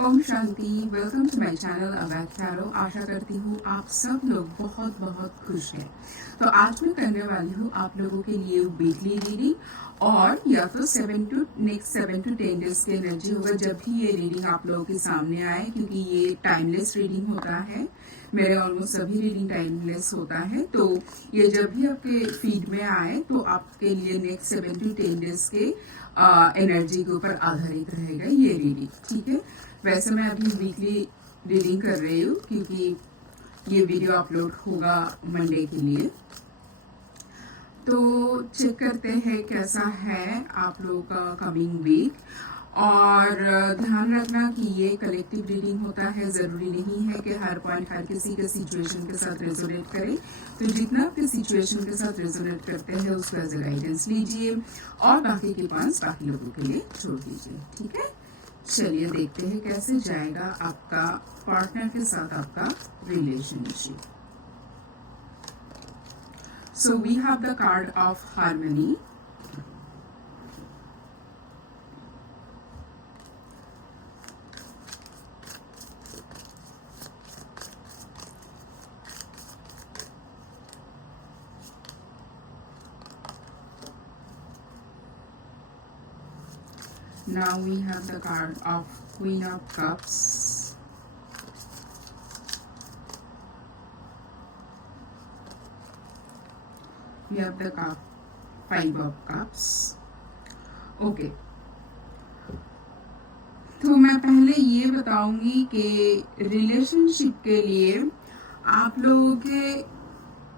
ओम शांति। Welcome to my channel अवैध tarot. आशा करती हूँ आप सब लोग बहुत बहुत खुश हैं। तो आज मैं करने वाली हूँ आप लोगों के लिए वीकली रीडिंग, और या तो नेक्स्ट 7 to 10 डेज की एनर्जी होगा जब भी ये रीडिंग आप लोगों के सामने आए, क्योंकि ये टाइमलेस रीडिंग होता है। मेरे ऑलमोस्ट सभी रीडिंग टाइमलेस होता है, तो ये जब भी आपके फीड में आए तो आपके लिए नेक्स्ट 7 to 10 डेज के एनर्जी के ऊपर आधारित रहेगा ये रीडिंग, ठीक है। वैसे मैं अभी वीकली रीडिंग कर रही हूँ क्योंकि ये वीडियो अपलोड होगा मंडे के लिए। तो चेक करते हैं कैसा है आप लोगों का कमिंग वीक, और ध्यान रखना कि ये कलेक्टिव रीडिंग होता है। ज़रूरी नहीं है कि हर पॉइंट हर किसी के सिचुएशन के साथ रेजोनेट करे, तो जितना आपके सिचुएशन के साथ रेजोनेट करते हैं उसको एज ए गाइडेंस लीजिए, और बाकी के पॉइंट्स बाकी लोगों के लिए छोड़ दीजिए, ठीक है। चलिए देखते हैं कैसे जाएगा आपका पार्टनर के साथ आपका relationship. So we have the card of harmony. Now we have the card of Queen of Cups. We have the Five of Cups. Okay. तो मैं पहले ये बताऊंगी कि रिलेशनशिप के लिए आप लोगों के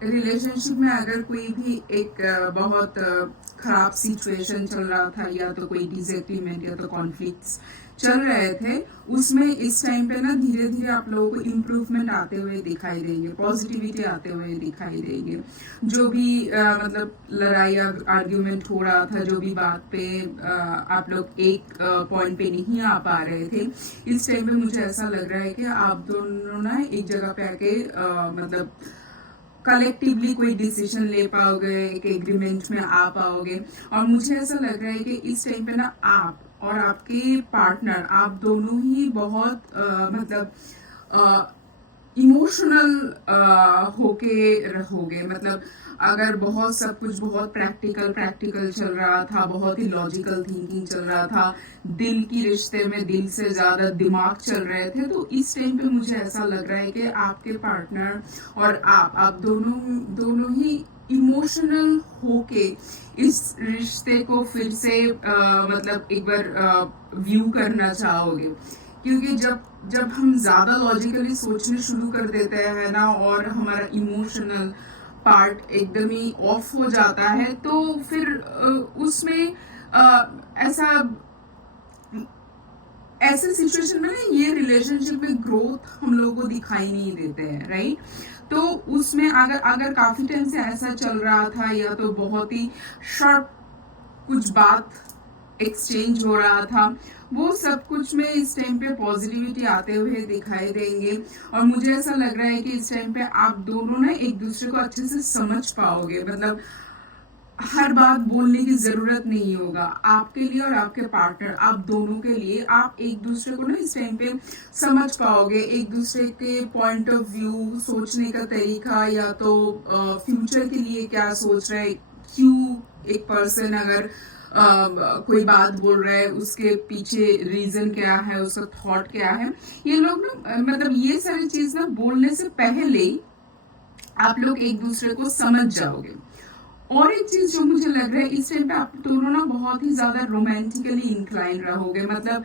रिलेशनशिप में अगर कोई भी एक बहुत खराब सिचुएशन चल रहा था, या तो कोई डिसएग्रीमेंट या तो कॉन्फ्लिक्ट्स चल रहे थे, उसमें इस टाइम पे ना धीरे धीरे आप लोगों को इम्प्रूवमेंट आते हुए दिखाई देंगे, पॉजिटिविटी आते हुए दिखाई देंगे। जो भी मतलब लड़ाई आर्ग्यूमेंट हो रहा था, जो भी बात पे आप लोग एक पॉइंट पे नहीं आ पा रहे थे, इस टाइम पे मुझे ऐसा लग रहा है कि आप दोनों ना एक जगह पे आके मतलब कलेक्टिवली कोई डिसीजन ले पाओगे, एक एग्रीमेंट में आ पाओगे। और मुझे ऐसा लग रहा है कि इस टाइम पे ना आप और आपके पार्टनर, आप दोनों ही बहुत मतलब इमोशनल होके रहोगे। मतलब अगर बहुत सब कुछ बहुत प्रैक्टिकल चल रहा था, बहुत ही लॉजिकल थिंकिंग चल रहा था, दिल की रिश्ते में दिल से ज्यादा दिमाग चल रहे थे, तो इस टाइम पे मुझे ऐसा लग रहा है कि आपके पार्टनर और आप दोनों ही इमोशनल होके इस रिश्ते को फिर से मतलब एक बार व्यू करना चाहोगे। क्योंकि जब हम ज्यादा लॉजिकली सोचने शुरू कर देते हैं ना, और हमारा इमोशनल पार्ट एकदम ही ऑफ हो जाता है, तो फिर उसमें ऐसे सिचुएशन में ना ये रिलेशनशिप में ग्रोथ हम लोगों को दिखाई नहीं देते हैं, राइट। तो उसमें अगर काफी टाइम से ऐसा चल रहा था, या तो बहुत ही शॉर्ट कुछ बात एक्सचेंज हो रहा था, वो सब कुछ में इस टाइम पे पॉजिटिविटी आते हुए दिखाई देंगे। और मुझे ऐसा लग रहा है कि इस टाइम पे आप दोनों ना एक दूसरे को अच्छे से समझ पाओगे। मतलब हर बात बोलने की जरूरत नहीं होगा आपके लिए और आपके पार्टनर, आप दोनों के लिए। आप एक दूसरे को ना इस टाइम पे समझ पाओगे, एक दूसरे के पॉइंट ऑफ व्यू, सोचने का तरीका, या तो फ्यूचर के लिए क्या सोच रहे हैं, क्यों एक पर्सन अगर कोई बात बोल रहा है, उसके पीछे रीजन क्या है, उसका थॉट क्या है। ये लोग ना मतलब ये सारी चीज ना बोलने से पहले आप लोग एक दूसरे को समझ जाओगे। और एक चीज जो मुझे लग रहा है, इस टाइम पे आप दोनों ना बहुत ही ज्यादा रोमांटिकली इंक्लाइन रहोगे। मतलब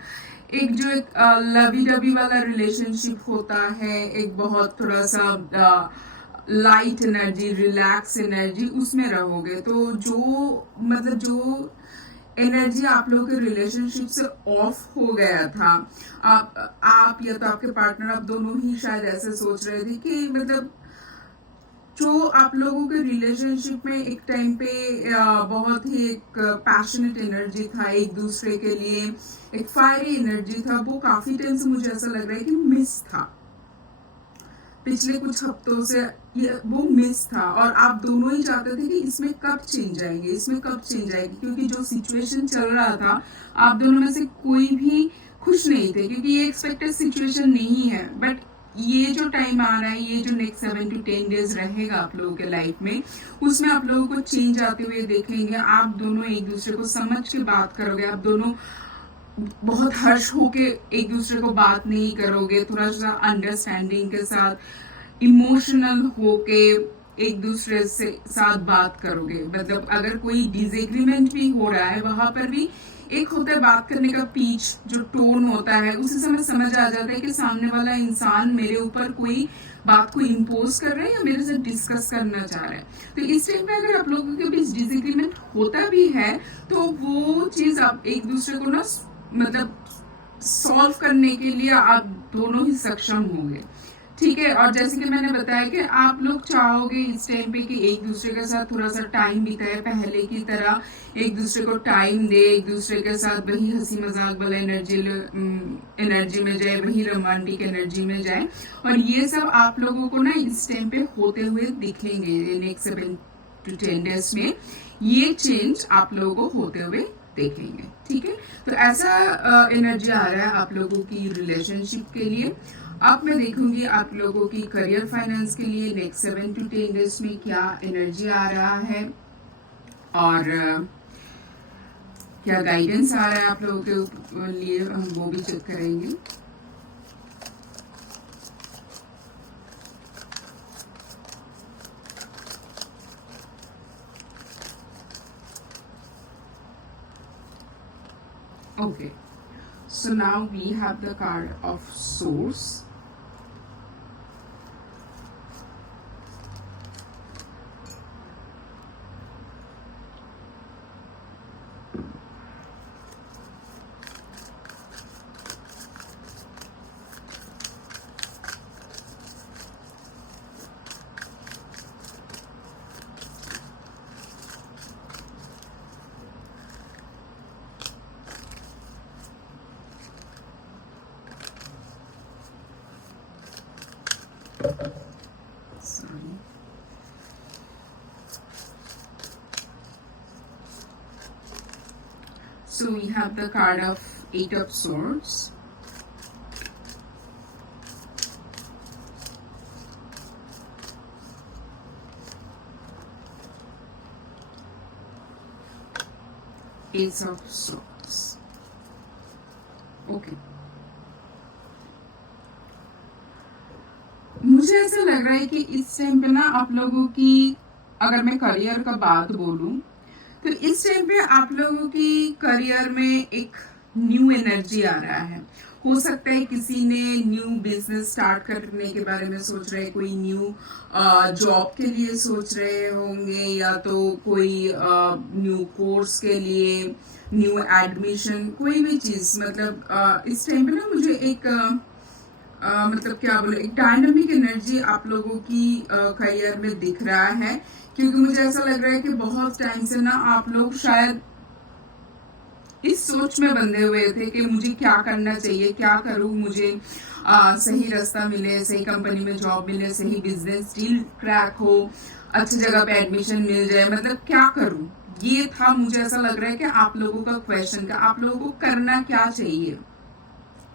एक जो एक लवी डबी वाला रिलेशनशिप होता है, एक बहुत थोड़ा सा लाइट एनर्जी, रिलैक्स एनर्जी, उसमें रहोगे। तो जो एनर्जी आप लोगों के रिलेशनशिप से ऑफ हो गया था, आप या तो आपके पार्टनर, आप दोनों ही शायद ऐसे सोच रहे थे कि मतलब जो आप लोगों के रिलेशनशिप में एक टाइम पे बहुत ही एक पैशनेट एनर्जी था एक दूसरे के लिए, एक फायरी एनर्जी था, वो काफी टाइम से मुझे ऐसा लग रहा है कि मिस था। पिछले कुछ हफ्तों से ये वो मिस था, और आप दोनों ही चाहते थे कि इसमें कब चेंज आएंगे, इसमें कब चेंज आएगी, क्योंकि जो सिचुएशन चल रहा था आप दोनों में से कोई भी खुश नहीं थे, क्योंकि ये एक्सपेक्टेड सिचुएशन नहीं है। बट ये जो टाइम आ रहा है, ये जो नेक्स्ट 7 to 10 डेज रहेगा आप लोगों के लाइफ में, उसमें आप लोगों को चेंज आते हुए देखेंगे। आप दोनों एक दूसरे को समझ के बात करोगे, आप दोनों बहुत हर्ष होके एक दूसरे को बात नहीं करोगे, थोड़ा सा अंडरस्टैंडिंग के साथ इमोशनल होके एक दूसरे से साथ बात करोगे। मतलब अगर कोई डिसएग्रीमेंट भी हो रहा है, वहां पर भी एक होता है बात करने का पीच, जो टोन होता है, उसी समय समझ आ जाता है कि सामने वाला इंसान मेरे ऊपर कोई बात को इम्पोज कर रहा है या मेरे साथ डिस्कस करना चाह रहा है। तो इस टाइम पे अगर आप लोगों के बीच डिसएग्रीमेंट होता भी है, तो वो चीज आप एक दूसरे को ना मतलब सॉल्व करने के लिए आप दोनों ही सक्षम होंगे, ठीक है। और जैसे कि मैंने बताया कि आप लोग चाहोगे इस टाइम पे कि एक दूसरे के साथ थोड़ा सा टाइम बिताए, पहले की तरह एक दूसरे को टाइम दे, एक दूसरे के साथ वही हंसी मजाक वाला एनर्जी में जाए, वही रोमांटिक एनर्जी में जाए। और ये सब आप लोगों को ना इस टाइम पे होते हुए दिखेंगे नेक्स्ट 7 to 10 डेज में। ये चेंज आप लोगों को होते हुए देखेंगे, ठीक है। तो ऐसा एनर्जी आ रहा है आप लोगों की रिलेशनशिप के लिए। अब मैं देखूंगी आप लोगों की करियर फाइनेंस के लिए नेक्स्ट 7 to 10 डेज में क्या एनर्जी आ रहा है, और क्या गाइडेंस आ रहा है आप लोगों के लिए, हम वो भी चेक करेंगे। Okay, so now we have the card of Swords. Sorry. So we have the card of 8 of Swords. Ace of Swords. Okay. मुझे ऐसा लग रहा है कि इस टाइम पे ना आप लोगों की, अगर मैं करियर का बात बोलूं, तो इस टाइम पे आप लोगों की करियर में एक न्यू एनर्जी आ रहा है। हो सकता है किसी ने न्यू बिजनेस स्टार्ट करने के बारे में सोच रहे, कोई न्यू जॉब के लिए सोच रहे होंगे, या तो कोई न्यू कोर्स के लिए, न्यू एडमिशन, कोई भी चीज। मतलब इस टाइम पे ना मुझे एक मतलब क्या बोले, एक डायनामिक एनर्जी आप लोगों की करियर में दिख रहा है। क्योंकि मुझे ऐसा लग रहा है कि बहुत टाइम से ना आप लोग शायद इस सोच में बंधे हुए थे कि मुझे क्या करना चाहिए, क्या करूं, मुझे सही रास्ता मिले, सही कंपनी में जॉब मिले, सही बिजनेस डील क्रैक हो, अच्छी जगह पे एडमिशन मिल जाए, मतलब क्या करूं। ये था, मुझे ऐसा लग रहा है कि आप लोगों का क्वेश्चन का, आप लोगों को करना क्या चाहिए।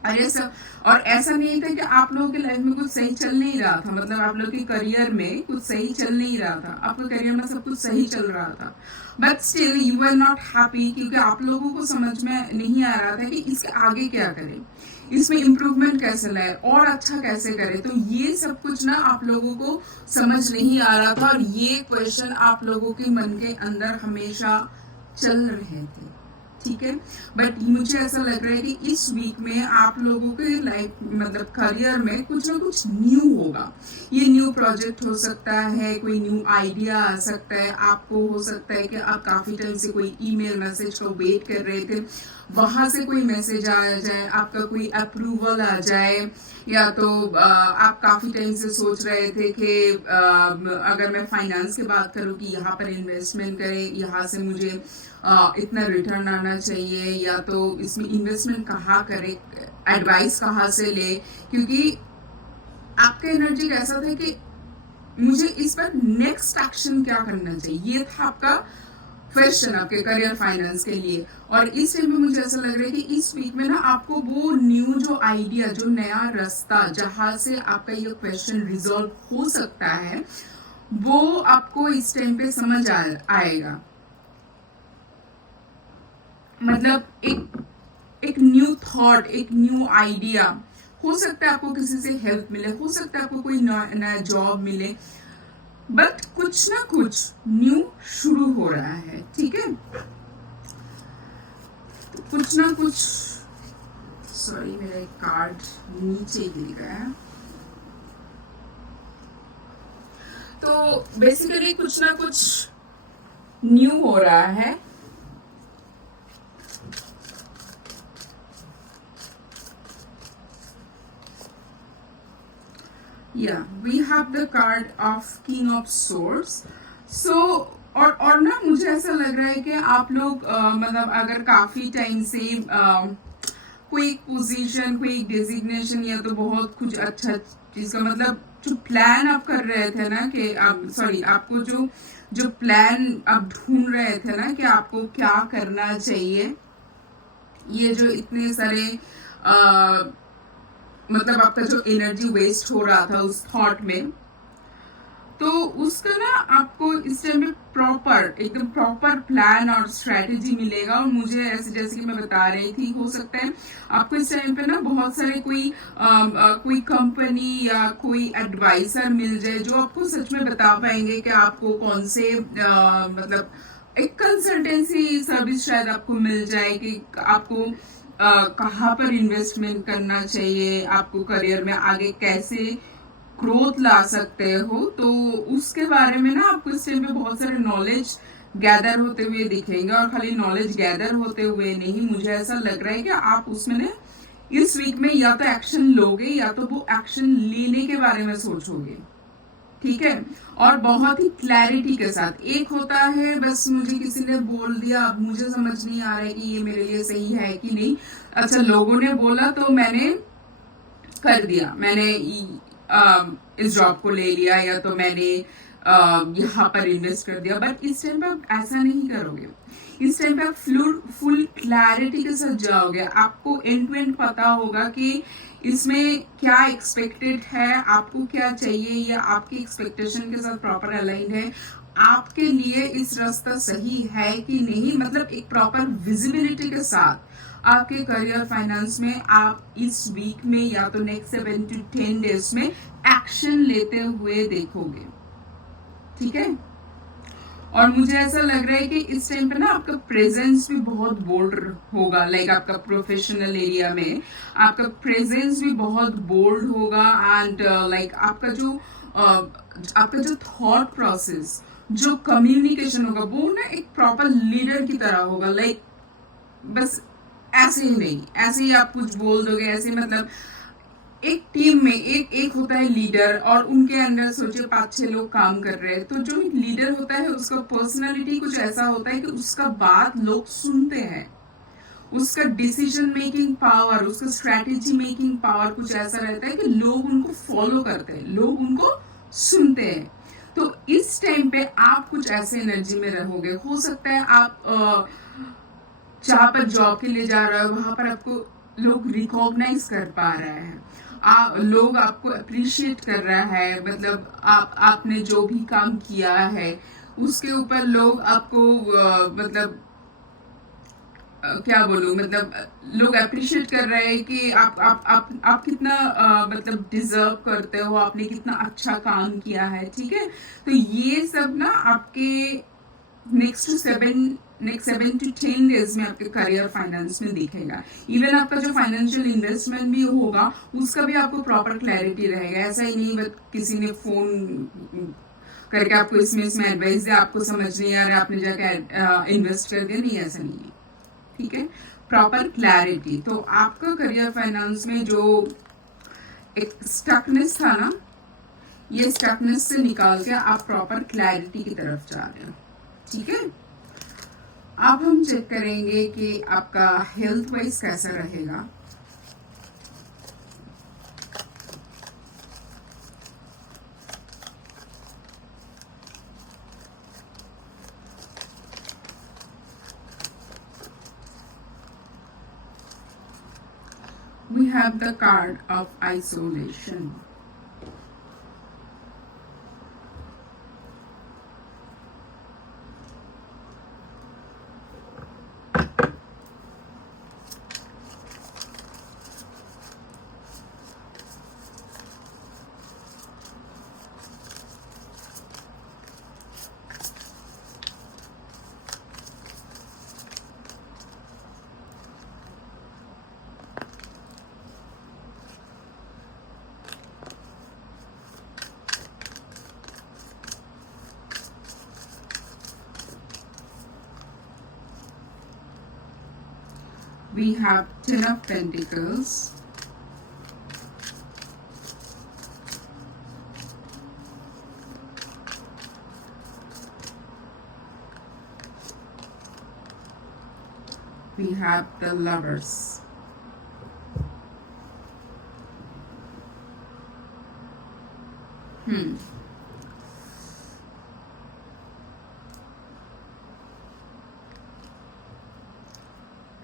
अरे सब, और ऐसा नहीं था कि आप लोगों की लाइफ में कुछ सही चल नहीं रहा था, मतलब आप लोगों के करियर में कुछ सही चल नहीं रहा था, आपके करियर में सब कुछ सही चल रहा था, but still you are not happy, क्योंकि आप लोगों को समझ में नहीं आ रहा था कि इसके आगे क्या करें, इसमें इम्प्रूवमेंट कैसे लाए और अच्छा कैसे करें। तो ये सब कुछ ना आप लोगों को समझ नहीं आ रहा था, और ये क्वेश्चन आप लोगों के मन के अंदर हमेशा चल रहे थे, ठीक है। बट मुझे ऐसा लग रहा है कि इस वीक में आप लोगों के लाइफ, मतलब करियर में कुछ ना कुछ न्यू होगा। ये न्यू प्रोजेक्ट हो सकता है, कोई न्यू आइडिया आ सकता है आपको, हो सकता है कि आप काफी टाइम से कोई ईमेल मैसेज का वेट कर रहे थे, वहां से कोई मैसेज आ जाए, आपका कोई अप्रूवल आ जाए, या तो आप काफी टाइम से सोच रहे थे कि अगर मैं फाइनेंस की बात करूं कि यहाँ पर इन्वेस्टमेंट करें, यहाँ से मुझे इतना रिटर्न आना चाहिए, या तो इसमें इन्वेस्टमेंट कहाँ करे, एडवाइस कहाँ से ले, क्योंकि आपका एनर्जी कैसा था कि मुझे इस पर नेक्स्ट एक्शन क्या करना चाहिए, ये था आपका क्वेश्चन आपके करियर फाइनेंस के लिए। और इस टाइम पे मुझे ऐसा लग रहा है कि इस वीक में ना आपको वो न्यू जो आइडिया, जो नया रास्ता जहां से आपका ये क्वेश्चन रिजॉल्व हो सकता है, वो आपको इस टाइम पे समझ आएगा। मतलब एक न्यू थॉट, एक न्यू आइडिया, हो सकता है आपको किसी से हेल्प मिले, हो सकता है आपको कोई नया जॉब मिले, बट कुछ ना कुछ न्यू शुरू हो रहा है, ठीक है। तो कुछ ना कुछ, सॉरी मेरा एक कार्ड नीचे गिर गया है। तो बेसिकली कुछ ना कुछ न्यू हो रहा है। We have the card of king of swords. So और ना मुझे ऐसा लग रहा है कि आप लोग मतलब अगर काफी टाइम से कोई एक पोजीशन, कोई एक डेजिग्नेशन या तो बहुत कुछ अच्छा चीज का, मतलब जो प्लान आप कर रहे थे ना कि आप, सॉरी, आपको जो जो प्लान आप ढूंढ रहे थे ना कि आपको क्या करना चाहिए, ये जो इतने सारे मतलब आपका जो एनर्जी वेस्ट हो रहा था उस थॉट में, तो उसका ना आपको इस टाइम पे प्रॉपर, एकदम प्रॉपर प्लान और स्ट्रेटेजी मिलेगा। और मुझे ऐसे, जैसे कि मैं बता रही थी, हो सकता है आपको इस टाइम पे ना बहुत सारे कोई कंपनी या कोई एडवाइजर मिल जाए जो आपको सच में बता पाएंगे कि आपको कौन से मतलब एक कंसल्टेंसी सर्विस शायद आपको मिल जाए कि आपको कहाँ पर इन्वेस्टमेंट करना चाहिए, आपको करियर में आगे कैसे ग्रोथ ला सकते हो। तो उसके बारे में ना आपको इस टाइम पे बहुत सारे नॉलेज गैदर होते हुए दिखेंगे। और खाली नॉलेज गैदर होते हुए नहीं, मुझे ऐसा लग रहा है कि आप उसमें ना इस वीक में या तो एक्शन लोगे या तो वो एक्शन लेने के बारे में सोचोगे, ठीक है। और बहुत ही क्लैरिटी के साथ। एक होता है बस मुझे किसी ने बोल दिया, अब मुझे समझ नहीं आ रहा है कि ये मेरे लिए सही है कि नहीं, अच्छा लोगों ने बोला तो मैंने कर दिया, मैंने इस जॉब को ले लिया या तो मैंने यहाँ पर इन्वेस्ट कर दिया। बट इस टाइम पे आप ऐसा नहीं करोगे। इस टाइम पे आप फुल क्लैरिटी के साथ जाओगे। आपको एंड टू एंड पता होगा कि इसमें क्या एक्सपेक्टेड है, आपको क्या चाहिए, या आपकी एक्सपेक्टेशन के साथ प्रॉपर अलाइंड है, आपके लिए इस रास्ता सही है कि नहीं। मतलब एक प्रॉपर विजिबिलिटी के साथ आपके करियर फाइनेंस में आप इस वीक में या तो नेक्स्ट 7 to 10 डेज में एक्शन लेते हुए देखोगे, ठीक है। और मुझे ऐसा लग रहा है कि इस टाइम पे ना आपका प्रेजेंस भी बहुत बोल्ड होगा। लाइक आपका प्रोफेशनल एरिया में आपका प्रेजेंस भी बहुत बोल्ड होगा। एंड लाइक आपका जो थॉट प्रोसेस, जो कम्युनिकेशन होगा, वो ना एक प्रॉपर लीडर की तरह होगा। लाइक बस ऐसे ही नहीं, ऐसे ही आप कुछ बोल दोगे, ऐसे मतलब एक टीम में एक होता है लीडर, और उनके अंडर सोचिए 5-6 लोग काम कर रहे हैं। तो जो लीडर होता है उसका पर्सनालिटी कुछ ऐसा होता है कि उसका बात लोग सुनते हैं, उसका डिसीजन मेकिंग पावर, उसका स्ट्रेटेजी मेकिंग पावर कुछ ऐसा रहता है कि लोग उनको फॉलो करते हैं, लोग उनको सुनते हैं। तो इस टाइम पे आप कुछ ऐसे एनर्जी में रहोगे। हो सकता है आप जहां पर जॉब के लिए जा रहे हो वहां पर आपको लोग रिकॉग्नाइज कर पा रहे हैं, लोग आपको अप्रिशिएट कर रहा है। मतलब आपने जो भी काम किया है उसके ऊपर लोग आपको मतलब क्या बोलूं, मतलब लोग अप्रिशिएट कर रहे हैं कि आप कितना मतलब डिजर्व करते हो, आपने कितना अच्छा काम किया है, ठीक है। तो ये सब ना आपके नेक्स्ट 7 to 10 डेज में आपके करियर फाइनेंस में दिखेगा। इवन आपका जो फाइनेंशियल इन्वेस्टमेंट भी होगा उसका भी आपको प्रॉपर क्लैरिटी रहेगा। ऐसा ही नहीं बस किसी ने फोन करके आपको इसमें एडवाइस दिया, आपको समझ नहीं आ रहा, आपने जाकर इन्वेस्ट कर दिया, नहीं, ऐसा नहीं है, ठीक है। Proper clarity. तो आपका करियर फाइनेंस में जो एक स्टकनेस था ना, ये स्टकनेस से निकाल के आप प्रॉपर क्लैरिटी की तरफ जा रहे हो, ठीक है। अब हम चेक करेंगे कि आपका हेल्थ वाइज कैसा रहेगा। we have the card of isolation. We have Ten of Pentacles. We have the Lovers.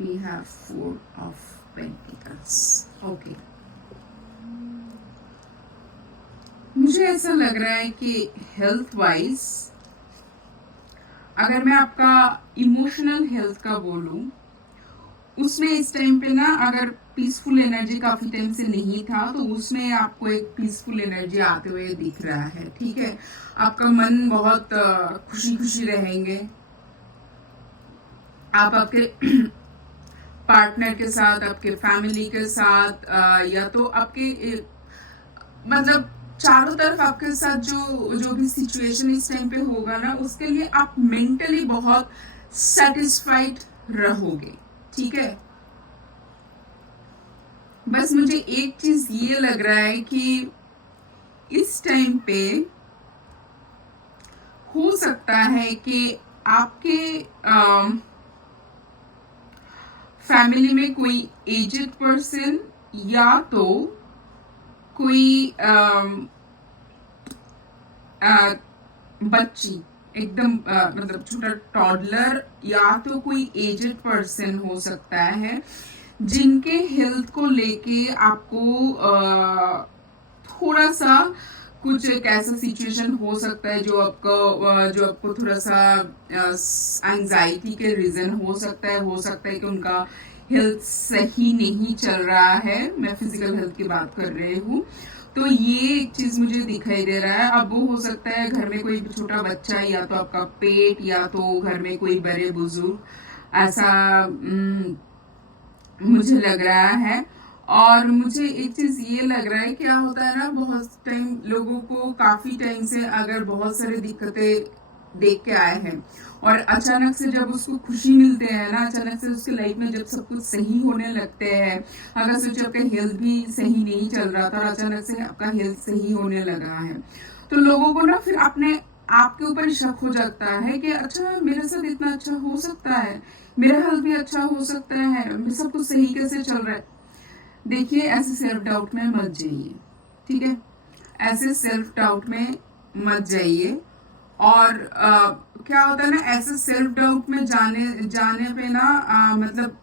We have Four of Pentacles. Okay. मुझे ऐसा लग रहा है कि हेल्थ वाइज अगर मैं आपका इमोशनल हेल्थ का बोलूं, उसमें इस टाइम पे ना अगर पीसफुल एनर्जी काफी टाइम से नहीं था तो उसमें आपको एक पीसफुल एनर्जी आते हुए दिख रहा है। ठीक है, आपका मन बहुत खुशी खुशी रहेंगे। आप आपके पार्टनर के साथ, आपके फैमिली के साथ या तो आपके मतलब चारों तरफ आपके साथ जो भी सिचुएशन इस टाइम पे होगा ना, उसके लिए आप मेंटली बहुत सेटिस्फाइड रहोगे। ठीक है, बस मुझे एक चीज ये लग रहा है कि इस टाइम पे हो सकता है कि आपके फैमिली में कोई एजेड पर्सन या तो कोई बच्ची एकदम मतलब छोटा टॉडलर या तो कोई एजेड पर्सन हो सकता है जिनके हेल्थ को लेके आपको थोड़ा सा कुछ एक ऐसा सिचुएशन हो सकता है जो आपको थोड़ा सा एंजाइटी के रीजन हो सकता है कि उनका हेल्थ सही नहीं चल रहा है। मैं फिजिकल हेल्थ की बात कर रही हूँ, तो ये एक चीज मुझे दिखाई दे रहा है। अब वो हो सकता है घर में कोई छोटा बच्चा या तो आपका पेट या तो घर में कोई बड़े बुजुर्ग, ऐसा मुझे लग रहा है। और मुझे एक चीज ये लग रहा है, क्या होता है ना, बहुत टाइम लोगों को काफी टाइम से अगर बहुत सारी दिक्कतें देख के आए हैं और अचानक से जब उसको खुशी मिलते हैं ना, अचानक से उसके लाइफ में जब सब कुछ सही होने लगते हैं, अगर सोचो आपका हेल्थ भी सही नहीं चल रहा था और अचानक से आपका हेल्थ सही होने लगा है, तो लोगों को ना फिर अपने आपके ऊपर शक हो जाता है कि अच्छा मेरे साथ इतना अच्छा हो सकता है, मेरा हेल्थ भी अच्छा हो सकता है, सब कुछ सही कैसे चल रहा है। देखिए, ऐसे सेल्फ डाउट में मत जाइए। ठीक है, ऐसे सेल्फ डाउट में मत जाइए। और क्या होता है ना, ऐसे सेल्फ डाउट में जाने पे ना मतलब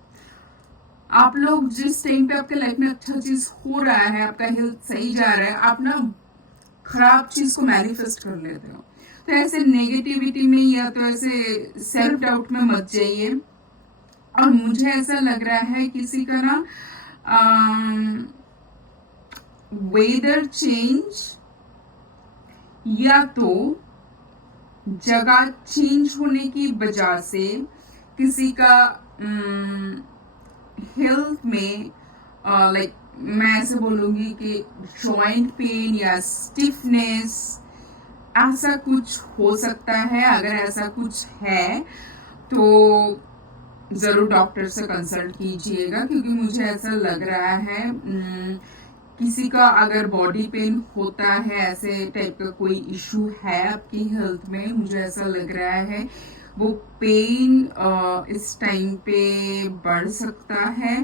आप लोग जिस टाइम पे आपके लाइफ में अच्छा चीज हो रहा है, आपका हेल्थ सही जा रहा है, आप ना खराब चीज को मैनिफेस्ट कर लेते हो। तो ऐसे नेगेटिविटी में या तो ऐसे सेल्फ डाउट में मत जाइए। और मुझे ऐसा लग रहा है किसी का ना वेदर चेंज या तो जगह चेंज होने की वजह से किसी का हेल्थ में लाइक मैं ऐसे बोलूंगी कि जॉइंट पेन या स्टिफनेस ऐसा कुछ हो सकता है। अगर ऐसा कुछ है तो जरूर डॉक्टर से कंसल्ट कीजिएगा, क्योंकि मुझे ऐसा लग रहा है किसी का अगर बॉडी पेन होता है, ऐसे टाइप का कोई इशू है आपकी हेल्थ में, मुझे ऐसा लग रहा है वो पेन इस टाइम पे बढ़ सकता है।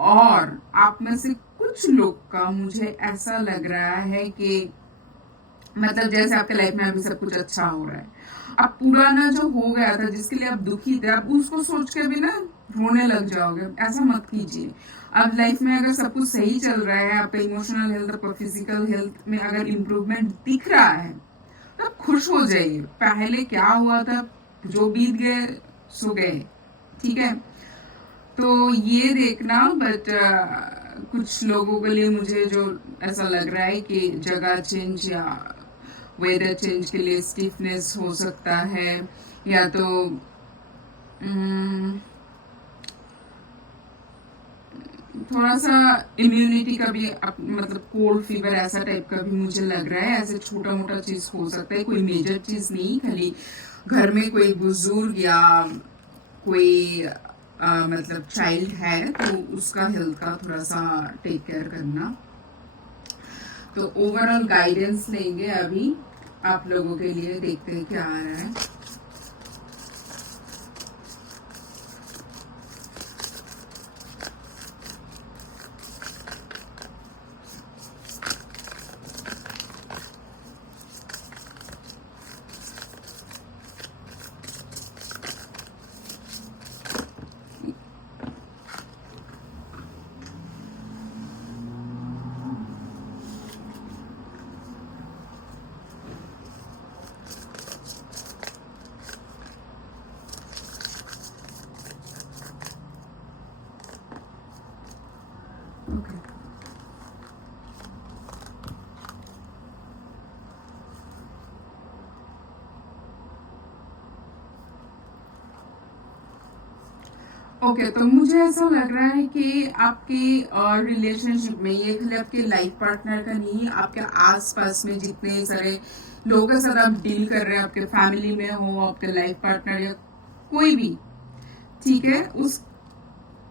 और आप में से कुछ लोग का मुझे ऐसा लग रहा है कि मतलब जैसे आपके लाइफ में अभी सब कुछ अच्छा हो रहा है, अब पुराना जो हो गया था जिसके लिए आप दुखी थे, आप उसको सोच के भी ना रोने लग जाओगे। ऐसा मत कीजिए। अब लाइफ में अगर सब कुछ सही चल रहा है, आपका इमोशनल हेल्थ, आपका फिजिकल हेल्थ में अगर इम्प्रूवमेंट दिख रहा है, तब खुश हो जाइए। पहले क्या हुआ था, जो बीत गए सो गए, ठीक है। तो ये देखना, बट कुछ लोगों के लिए मुझे जो ऐसा लग रहा है कि जगह चेंज या वेदर चेंज के लिए स्टिफनेस हो सकता है, या तो थोड़ा सा इम्यूनिटी का भी मतलब कोल्ड फीवर ऐसा टाइप का भी मुझे लग रहा है। ऐसे छोटा मोटा चीज हो सकता है, कोई मेजर चीज नहीं, खाली घर में कोई बुजुर्ग या कोई मतलब चाइल्ड है तो उसका हेल्थ का थोड़ा सा टेक केयर करना। तो ओवरऑल गाइडेंस लेंगे अभी आप लोगों के लिए, देखते हैं क्या आ रहा है। ओके तो मुझे ऐसा लग रहा है कि आपके रिलेशनशिप में, ये खाली आपके लाइफ पार्टनर का नहीं, आपके आसपास में जितने सारे लोगों के साथ आप डील कर रहे हैं, आपके फैमिली में हो, आपके लाइफ पार्टनर या कोई भी, ठीक है, उस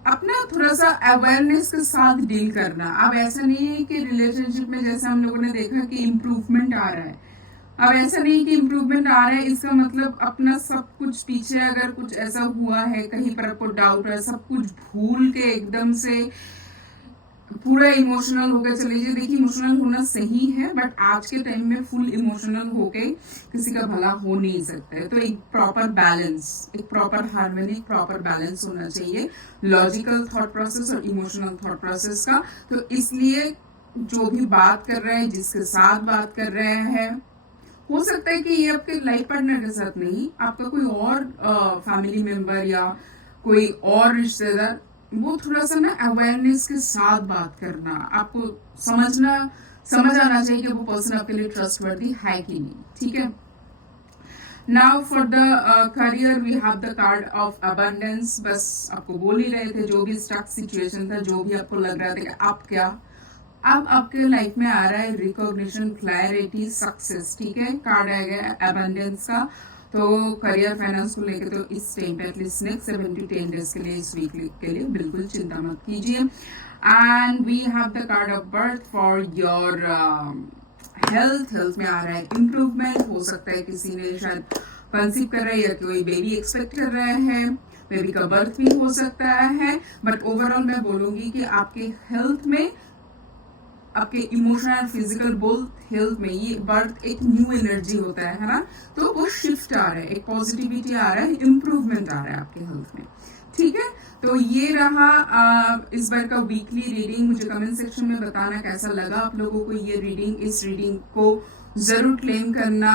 अपना थोड़ा सा अवेयरनेस के साथ डील करना। अब ऐसा नहीं है कि रिलेशनशिप में जैसे हम लोगों ने देखा कि इम्प्रूवमेंट आ रहा है, अब ऐसा नहीं कि इम्प्रूवमेंट आ रहा है इसका मतलब अपना सब कुछ पीछे अगर कुछ ऐसा हुआ है, कहीं पर आपको डाउट है, सब कुछ भूल के एकदम से पूरा इमोशनल होकर चले जाइए। देखिए इमोशनल होना सही है, बट आज के टाइम में फुल इमोशनल होके किसी का भला हो नहीं सकता है। तो एक प्रॉपर बैलेंस, एक प्रॉपर हार्मनी, प्रॉपर बैलेंस होना चाहिए लॉजिकल थॉट प्रोसेस और इमोशनल थॉट प्रोसेस का। तो इसलिए जो भी बात कर रहे हैं, जिसके साथ बात कर रहे हैं, हो सकता है कि ये आपके लाइफ पार्टनर के साथ नहीं, आपका कोई और फैमिली मेंबर या कोई और रिश्तेदार, वो थोड़ा सा ना अवेयरनेस के साथ बात करना, आपको समझ आना चाहिए कि वो पर्सन आपके लिए ट्रस्टवर्दी है कि नहीं, ठीक है। Now for the career we have the card of abundance. बस आपको बोल ही रहे थे, जो भी स्टक सिचुएशन था, जो भी आपको लग रहा था कि आप क्या, अब आपके लाइफ में आ रहा है रिकॉग्निशन, क्लैरिटी, सक्सेस, ठीक है। कार्ड आएगा अबंडेंस का। तो करियर फाइनेंस को लेकर तो इस टाइम पे एटलीस्ट नेक्स्ट 7 to 10 डेज के लिए, इस वीक के लिए बिल्कुल चिंता मत कीजिए। And we have the card of birth for your health में आ रहा है इम्प्रूवमेंट। हो सकता है किसी ने शायद कंसीव कर रहा है या कोई बेबी एक्सपेक्ट कर रहा है, बेबी का बर्थ भी हो सकता है। बट ओवरऑल मैं बोलूंगी कि आपके हेल्थ में, आपके इमोशनल फिजिकल बोथ हेल्थ में, ये बर्थ एक न्यू एनर्जी होता है ना, तो वो शिफ्ट आ रहा है, एक पॉजिटिविटी आ रहा है, इम्प्रूवमेंट आ रहा है आपके हेल्थ में, ठीक है। तो ये रहा इस बार का वीकली रीडिंग। मुझे कमेंट सेक्शन में बताना कैसा लगा आप लोगों को ये रीडिंग। इस रीडिंग को जरूर क्लेम करना,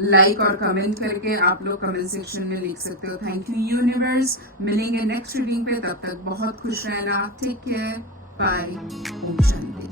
लाइक और कमेंट करके आप लोग कमेंट सेक्शन में लिख सकते हो। Thank you universe. मिलेंगे नेक्स्ट रीडिंग पे, तब तक बहुत खुश रहना। Take care, bye, Om Shanti.